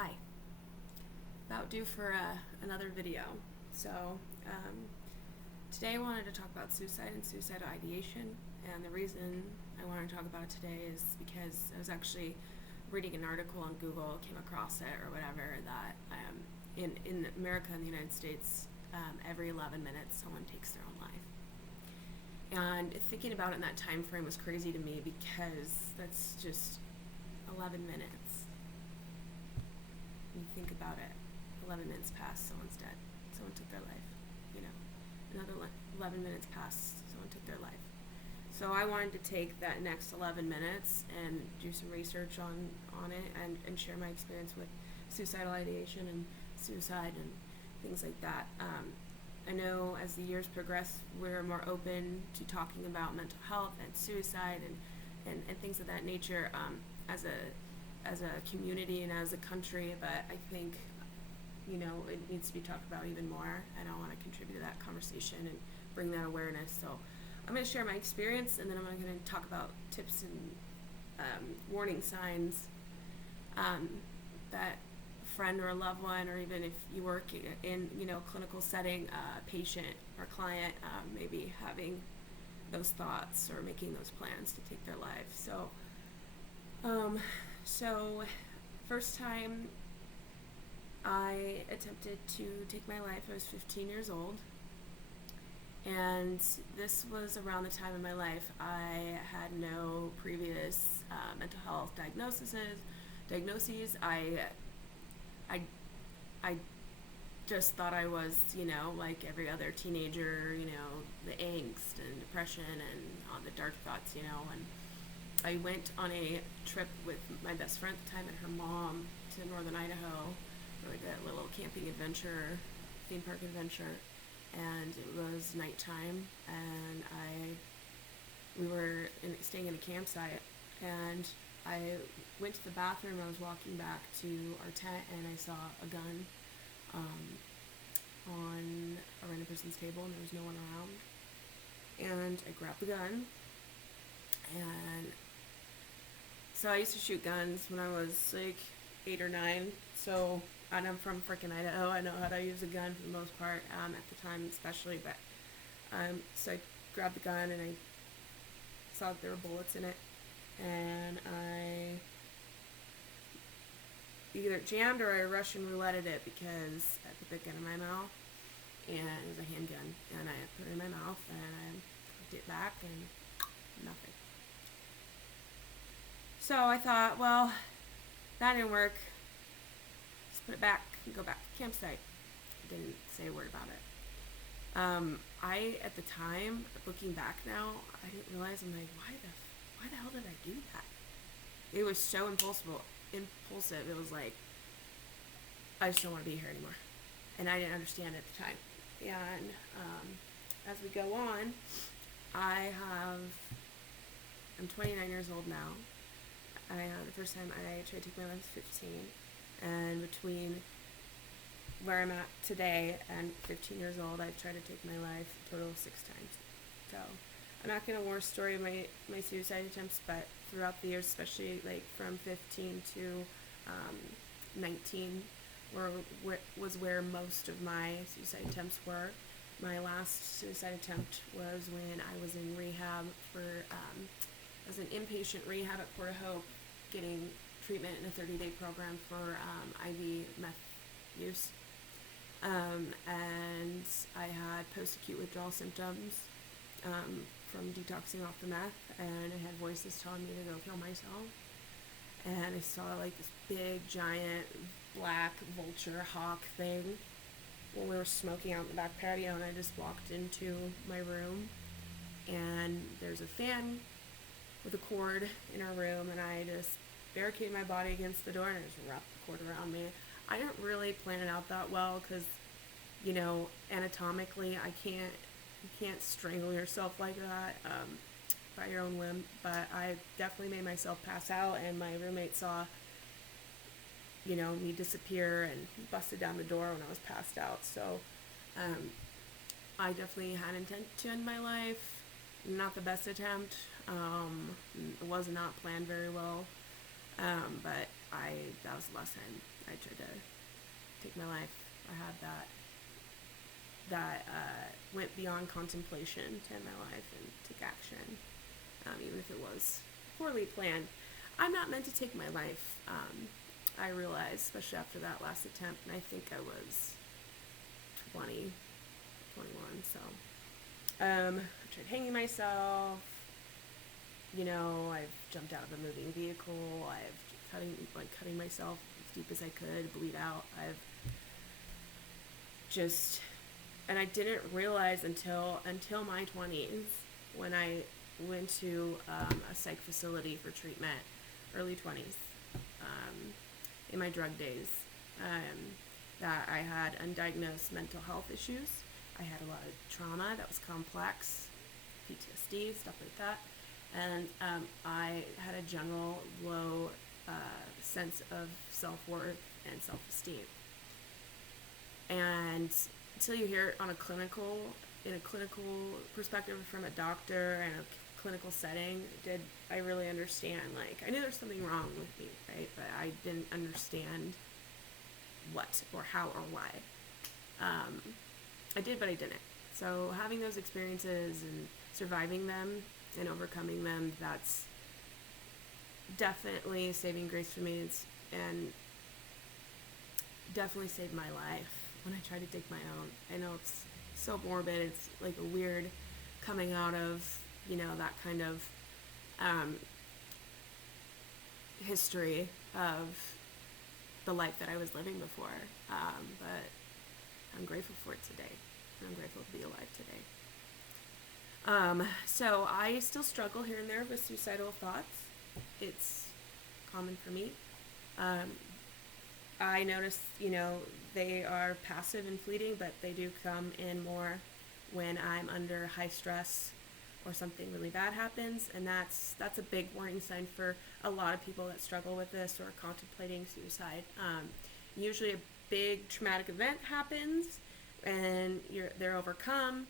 Hi, about due for another video. So today I wanted to talk about suicide and suicidal ideation, and the reason I wanted to talk about it today is because I was actually reading an article on Google, came across it or whatever, that in America, in the United States, every 11 minutes someone takes their own life. And thinking about it in that time frame was crazy to me because that's just 11 minutes. You think about it, 11 minutes passed, someone's dead. Someone took their life. Another 11 minutes passed, someone took their life. So I wanted to take that next 11 minutes and do some research on it and share my experience with suicidal ideation and suicide and things like that. I know as the years progress, we're more open to talking about mental health and suicide and things of that nature as a community and as a country, but I think it needs to be talked about even more, and I want to contribute to that conversation and bring that awareness. So I'm going to share my experience, and then I'm going to talk about tips and warning signs that a friend or a loved one, or even if you work in clinical setting, patient or client maybe having those thoughts or making those plans to take their life. So first time I attempted to take my life, I was 15 years old, and this was around the time in my life I had no previous mental health diagnoses. I just thought I was, like every other teenager, the angst and depression and all the dark thoughts, and I went on a trip with my best friend at the time and her mom to northern Idaho for like a little camping adventure, theme park adventure, and it was nighttime, and we were staying in a campsite, and I went to the bathroom. I was walking back to our tent, and I saw a gun on a random person's table, and there was no one around, and I grabbed the gun. And so I used to shoot guns when I was like 8 or 9. And I'm from frickin' Idaho. I know how to use a gun for the most part, at the time especially. But so I grabbed the gun and I saw that there were bullets in it, and I either jammed or I Russian rouletted it because I put the gun in my mouth, and it was a handgun, and I put it in my mouth and I put it back and nothing. So I thought, well, that didn't work. Just put it back and go back to the campsite. I didn't say a word about it. At the time, looking back now, I didn't realize, I'm like, why the hell did I do that? It was so impulsive. It was like, I just don't want to be here anymore. And I didn't understand it at the time. And as we go on, I'm 29 years old now. The first time I tried to take my life was 15, and between where I'm at today and 15 years old, I've tried to take my life a total of 6 times. So I'm not going to war story my suicide attempts, but throughout the years, especially like from 15 to 19, was where most of my suicide attempts were. My last suicide attempt was when I was in rehab I was in inpatient rehab at Port Hope, getting treatment in a 30-day program for IV meth use. And I had post-acute withdrawal symptoms from detoxing off the meth, and I had voices telling me to go kill myself. And I saw like this big, giant, black vulture hawk thing when we were smoking out in the back patio, and I just walked into my room, and there's a fan with a cord in our room, and I just barricaded my body against the door and I just wrapped the cord around me. I didn't really plan it out that well because, anatomically, you can't strangle yourself like that by your own whim, but I definitely made myself pass out, and my roommate saw, me disappear and busted down the door when I was passed out. So I definitely had intent to end my life. Not the best attempt. It was not planned very well. But that was the last time I tried to take my life. I had that went beyond contemplation to end my life and took action, even if it was poorly planned. I'm not meant to take my life. I realized, especially after that last attempt, and I think I was 20, 21, so I tried hanging myself. I've jumped out of a moving vehicle. I've cutting myself as deep as I could, bleed out. And I didn't realize until my 20s, when I went to a psych facility for treatment, early 20s, in my drug days, that I had undiagnosed mental health issues. I had a lot of trauma that was complex, PTSD, stuff like that. And I had a general low sense of self-worth and self-esteem. And until you hear it in a clinical perspective from a doctor and a clinical setting, did I really understand. I knew there was something wrong with me, right? But I didn't understand what or how or why. I did, but I didn't. So having those experiences and surviving them and overcoming them, that's definitely saving grace for me, and definitely saved my life when I tried to take my own. I know it's so morbid. It's like a weird coming out of, that kind of history of the life that I was living before. But I'm grateful for it today. I'm grateful to be alive today. So I still struggle here and there with suicidal thoughts. It's common for me. I notice, they are passive and fleeting, but they do come in more when I'm under high stress or something really bad happens, and that's a big warning sign for a lot of people that struggle with this or are contemplating suicide. Usually a big traumatic event happens, and they're overcome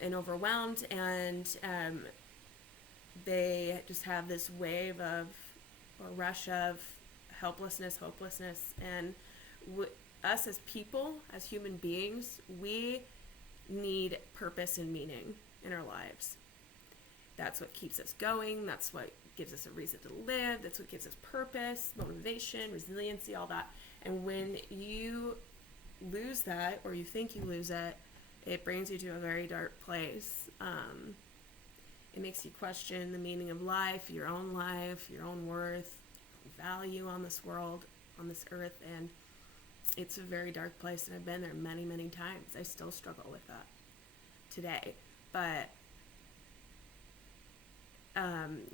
and overwhelmed, and they just have this wave of or rush of helplessness, hopelessness, and us as people, as human beings, we need purpose and meaning in our lives. That's what keeps us going. That's what gives us a reason to live. That's what gives us purpose, motivation, resiliency, all that. And when you lose that, or you think you lose it, it brings you to a very dark place. It makes you question the meaning of life, your own worth, value on this world, on this earth, and it's a very dark place, and I've been there many, many times. I still struggle with that today. But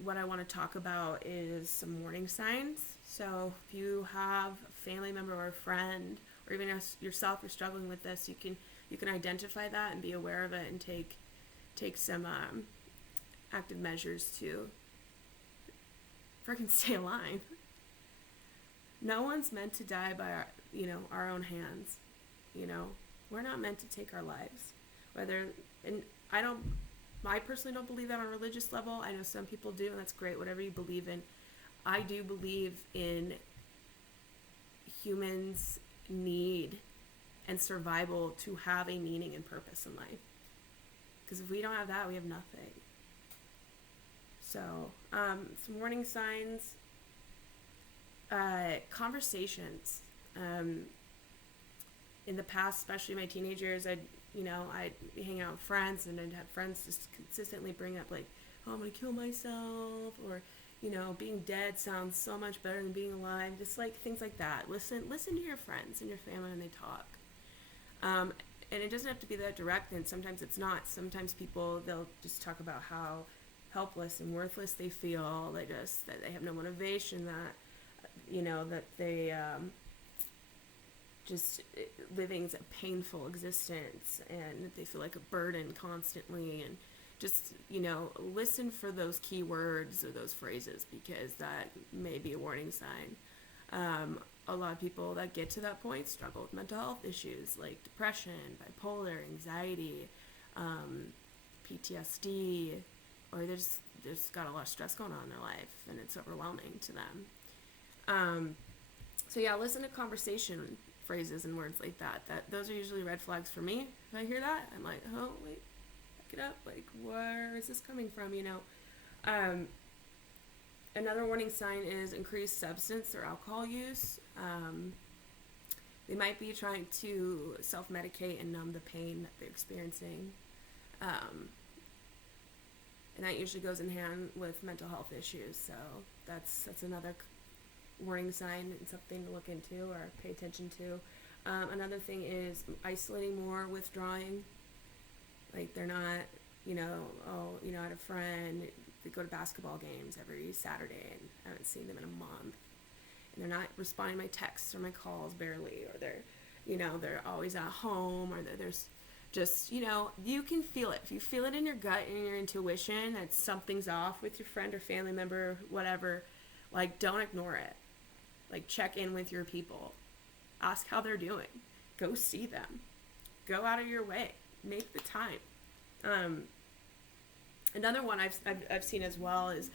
what I want to talk about is some warning signs. So if you have a family member or a friend, or even yourself, you're struggling with this, you can identify that and be aware of it and take some active measures to freaking stay alive. No one's meant to die by our own hands. We're not meant to take our lives. I personally don't believe that on a religious level. I know some people do, and that's great, whatever you believe in. I do believe in humans' need and survival to have a meaning and purpose in life. Because if we don't have that, we have nothing. So, some warning signs. Conversations. In the past, especially my teenage years, I'd be hanging out with friends, and I'd have friends just consistently bring up oh, I'm gonna kill myself, or being dead sounds so much better than being alive. Just things like that. Listen to your friends and your family when they talk. And it doesn't have to be that direct, and sometimes it's not. Sometimes they'll just talk about how helpless and worthless they feel. That they have no motivation, that they just living's a painful existence, and they feel like a burden constantly, and just listen for those key words or those phrases, because that may be a warning sign. A lot of people that get to that point struggle with mental health issues like depression, bipolar, anxiety, PTSD, or they're just got a lot of stress going on in their life, and it's overwhelming to them. So yeah, listen to conversation phrases and words like that. Those are usually red flags for me. If I hear that, I'm like, oh wait, back it up. Like, where is this coming from? Another warning sign is increased substance or alcohol use. They might be trying to self-medicate and numb the pain that they're experiencing. And that usually goes in hand with mental health issues. So that's another warning sign and something to look into or pay attention to. Another thing is isolating more, withdrawing. Like they're not, I had a friend, they go to basketball games every Saturday and I haven't seen them in a month. And they're not responding to my texts or my calls barely, or they're always at home, or there's just, you can feel it. If you feel it in your gut and your intuition that something's off with your friend or family member, whatever, like, don't ignore it. Like, check in with your people. Ask how they're doing. Go see them. Go out of your way. Make the time. Another one I've seen as well is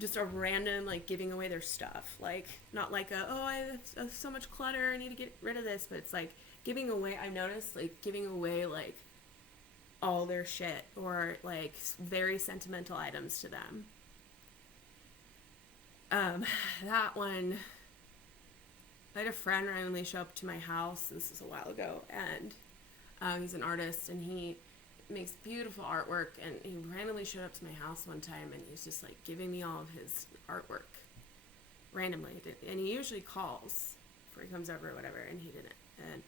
just a random, like, giving away their stuff. Like, not like I have so much clutter, I need to get rid of this, but it's like giving away, I've noticed, like, giving away, like, all their shit or, like, very sentimental items to them. That one, I had a friend randomly show up to my house, this was a while ago, and he's an artist, and he makes beautiful artwork, and he randomly showed up to my house one time, and he was just, like, giving me all of his artwork randomly, and he usually calls before he comes over or whatever, and he didn't, and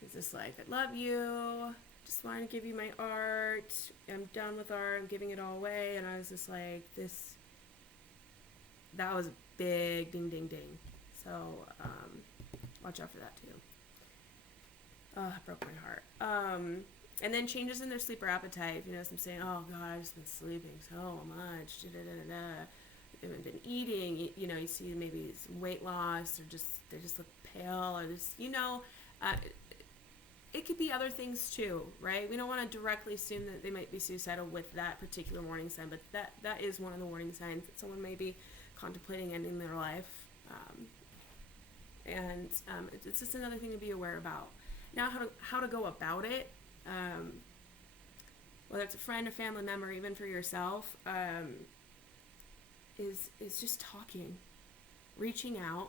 he's just like, I love you, just wanted to give you my art, I'm done with art, I'm giving it all away, and I was just like, that was a big ding ding ding, so, watch out for that too. Oh, it broke my heart. And then changes in their sleep or appetite. If you notice them saying, oh God, I've just been sleeping so much, they haven't been eating, you see maybe some weight loss, or they just look pale, or this, it could be other things too, right? We don't want to directly assume that they might be suicidal with that particular warning sign, but that is one of the warning signs that someone may be contemplating ending their life. It's just another thing to be aware about. Now, how to go about it, whether it's a friend or family member, even for yourself, is just talking, reaching out,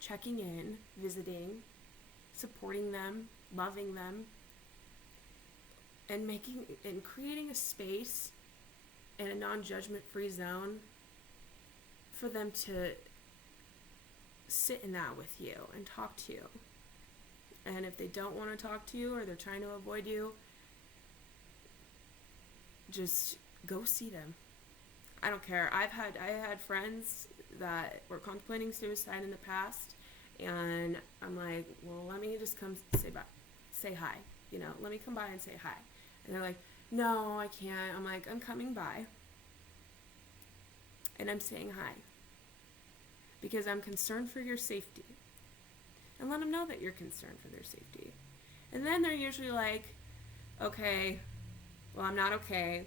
checking in, visiting, supporting them, loving them, and creating a space and a non-judgment free zone for them to sit in that with you and talk to you. And if they don't want to talk to you, or they're trying to avoid you, just go see them. I don't care. I had friends that were contemplating suicide in the past, and I'm like, well, let me just come say hi, let me come by and say hi. And they're like, no, I can't. I'm like, I'm coming by, and I'm saying hi, because I'm concerned for your safety. And let them know that you're concerned for their safety. And then they're usually like, okay, well, I'm not okay.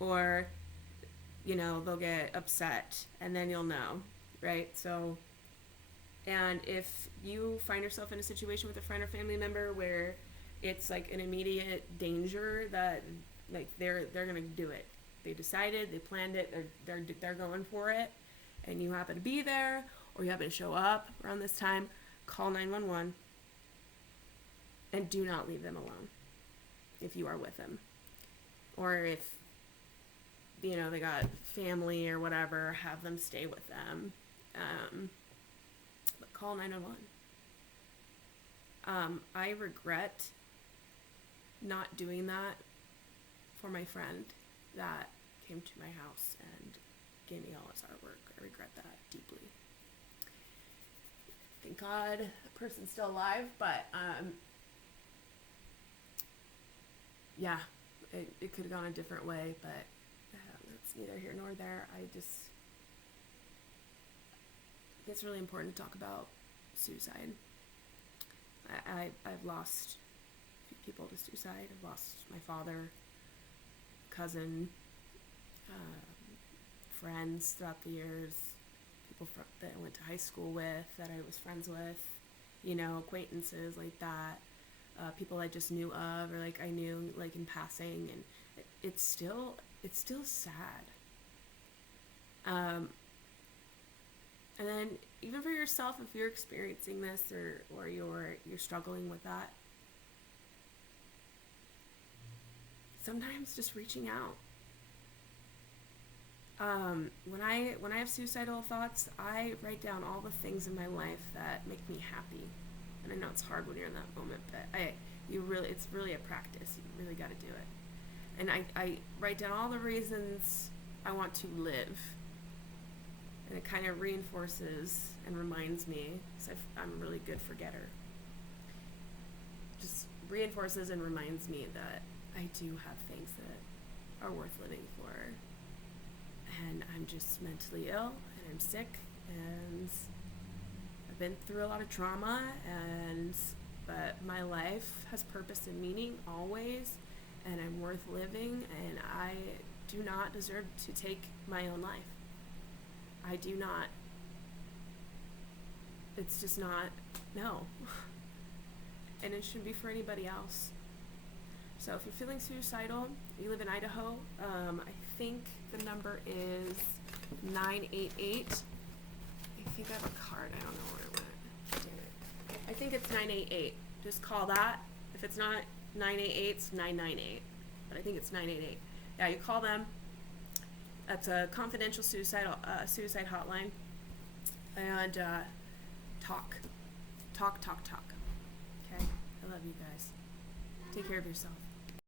Or, they'll get upset, and then you'll know, right? So, and if you find yourself in a situation with a friend or family member where it's like an immediate danger that, like, they're going to do it. They decided, they planned it, they're going for it, and you happen to be there, or you happen to show up around this time, call 911, and do not leave them alone if you are with them. Or if, they got family or whatever, have them stay with them. But call 911. I regret not doing that for my friend that came to my house and gave me all his artwork. I regret that deeply. Thank God the person's still alive, but yeah, it could have gone a different way, but it's neither here nor there. I think it's really important to talk about suicide. I've lost a few people to suicide. I've lost my father, cousin, friends throughout the years, people that I went to high school with, that I was friends with, acquaintances like that, people I just knew of, or like I knew like in passing, and it's still sad. And then even for yourself, if you're experiencing this, or you're struggling with that, sometimes just reaching out. When I have suicidal thoughts, I write down all the things in my life that make me happy. And I know it's hard when you're in that moment, but it's really a practice. You really got to do it. And I write down all the reasons I want to live. And it kind of reinforces and reminds me, because I'm a really good forgetter. Just reinforces and reminds me that I do have things that are worth living for. And I'm just mentally ill, and I'm sick, and I've been through a lot of trauma, but my life has purpose and meaning always, and I'm worth living, and I do not deserve to take my own life. I do not. It's just not, no. And it shouldn't be for anybody else. So if you're feeling suicidal, you live in Idaho, I think the number is 988. I think I have a card. I don't know where it went. Dang it. I think it's 988. Just call that. If it's not 988, it's 998. But I think it's 988. Yeah, you call them. That's a confidential suicide hotline. And talk. Okay? I love you guys. Take care of yourself.